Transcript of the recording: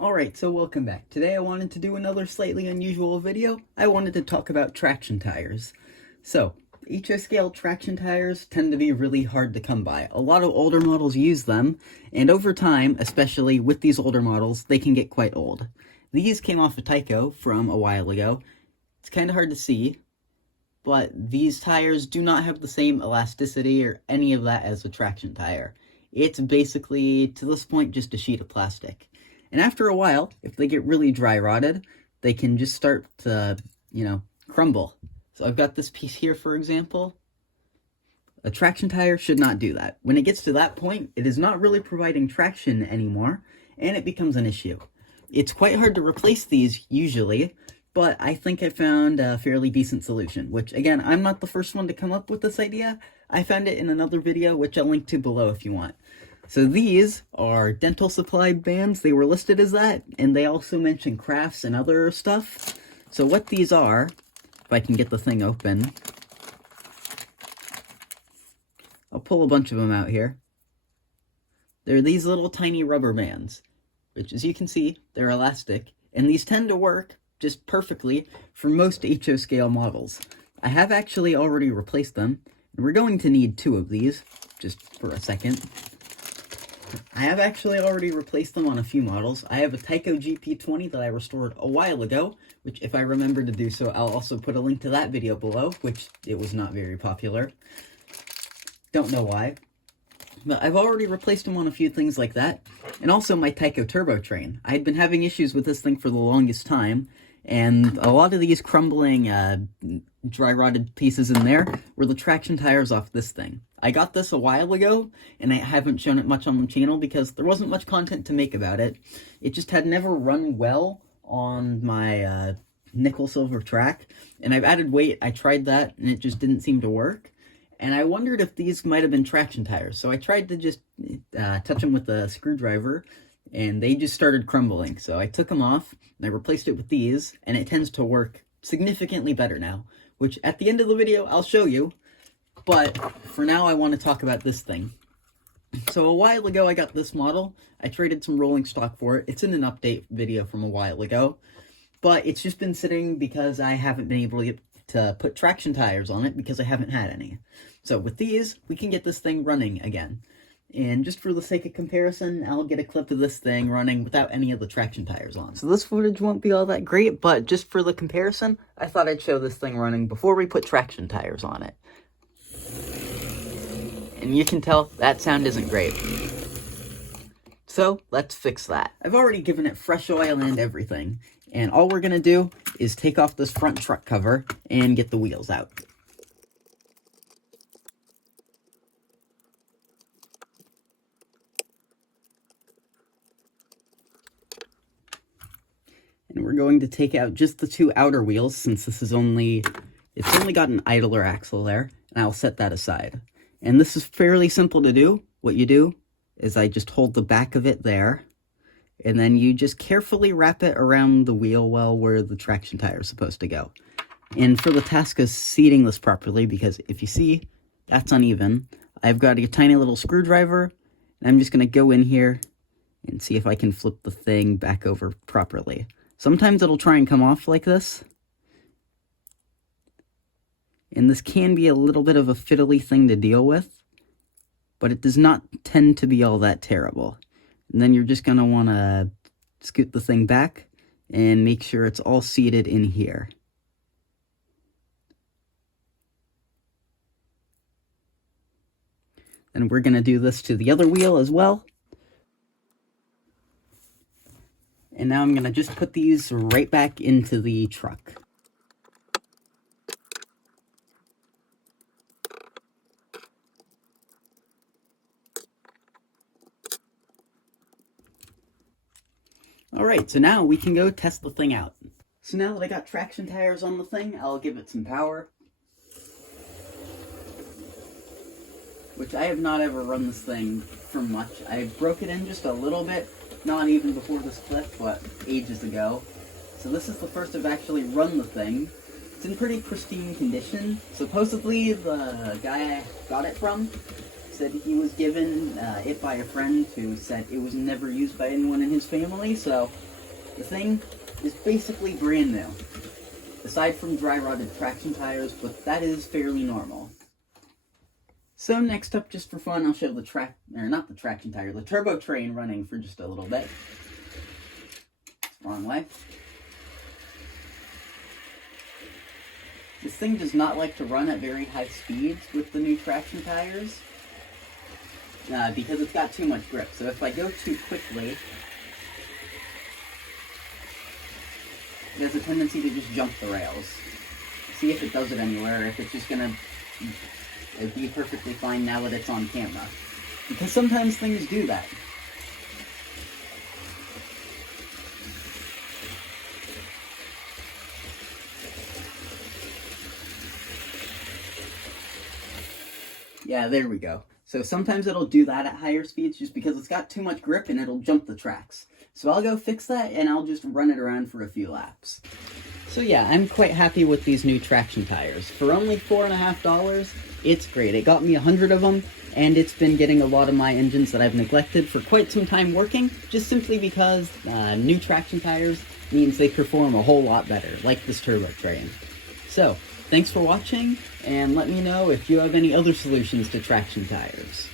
Alright, so welcome back. Today I wanted to do another slightly unusual video. I wanted to talk about traction tires. So, HO-scale traction tires tend to be really hard to come by. A lot of older models use them, and over time, especially with these older models, they can get quite old. These came off a Tyco from a while ago. It's kind of hard to see, but these tires do not have the same elasticity or any of that as a traction tire. It's basically, to this point, just a sheet of plastic. And after a while, if they get really dry rotted, they can just start to, crumble. So I've got this piece here, for example. A traction tire should not do that. When it gets to that point, it is not really providing traction anymore, and it becomes an issue. It's quite hard to replace these, usually, but I think I found a fairly decent solution, which, again, I'm not the first one to come up with this idea. I found it in another video, which I'll link to below if you want. So these are dental supply bands. They were listed as that, and they also mention crafts and other stuff. So what these are, if I can get the thing open, I'll pull a bunch of them out here. They're these little tiny rubber bands, which, as you can see, they're elastic, and these tend to work just perfectly for most HO scale models. I have actually already replaced them, and we're going to need 2 of these, just for a second. I have actually already replaced them on a few models. I have a Tyco GP20 that I restored a while ago, which, if I remember to do so, I'll also put a link to that video below, which it was not very popular. Don't know why. But I've already replaced them on a few things like that. And also my Tyco Turbo Train. I had been having issues with this thing for the longest time, and a lot of these crumbling, dry rotted pieces in there were the traction tires off this thing. I got this a while ago, and I haven't shown it much on the channel because there wasn't much content to make about it. It just had never run well on my nickel silver track, and I've added weight. I tried that, and it just didn't seem to work. And I wondered if these might have been traction tires, so I tried to just touch them with a screwdriver, and they just started crumbling. So I took them off, and I replaced it with these, and it tends to work significantly better now, which at the end of the video, I'll show you. But for now, I want to talk about this thing. So a while ago, I got this model. I traded some rolling stock for it. It's in an update video from a while ago, but it's just been sitting because I haven't been able to put traction tires on it because I haven't had any. So with these, we can get this thing running again. And just for the sake of comparison, I'll get a clip of this thing running without any of the traction tires on. So this footage won't be all that great, but just for the comparison, I thought I'd show this thing running before we put traction tires on it. And you can tell that sound isn't great. So let's fix that. I've already given it fresh oil and everything, and all we're gonna do is take off this front truck cover and get the wheels out. And we're going to take out just the 2 outer wheels, since this is it's only got an idler axle there, and I'll set that aside. And this is fairly simple to do. What you do is I just hold the back of it there, and then you just carefully wrap it around the wheel well where the traction tire is supposed to go. And for the task of seating this properly, because if you see, that's uneven, I've got a tiny little screwdriver, and I'm just going to go in here and see if I can flip the thing back over properly. Sometimes it'll try and come off like this, and this can be a little bit of a fiddly thing to deal with, but it does not tend to be all that terrible. And then you're just going to want to scoot the thing back and make sure it's all seated in here. And we're going to do this to the other wheel as well. And now I'm going to just put these right back into the truck. Alright, so now we can go test the thing out. So now that I got traction tires on the thing, I'll give it some power. Which I have not ever run this thing for much. I broke it in just a little bit, not even before this clip, but ages ago. So this is the first I've actually run the thing. It's in pretty pristine condition. Supposedly the guy I got it from said he was given it by a friend who said it was never used by anyone in his family, so The thing is basically brand new, aside from dry rotted traction tires, but that is fairly normal. So next up, just for fun, I'll show the the turbo train running for just a little bit. Wrong way. This thing does not like to run at very high speeds with the new traction tires, because it's got too much grip. So if I go too quickly, it has a tendency to just jump the rails. See if it does it anywhere, or if it's just gonna be perfectly fine now that it's on camera. Because sometimes things do that. Yeah, there we go. So sometimes it'll do that at higher speeds just because it's got too much grip and it'll jump the tracks. So I'll go fix that and I'll just run it around for a few laps. So yeah, I'm quite happy with these new traction tires. For only $4.50, it's great. It got me 100 of them, and it's been getting a lot of my engines that I've neglected for quite some time working, just simply because new traction tires means they perform a whole lot better, like this turbo train. So, thanks for watching, and let me know if you have any other solutions to traction tires.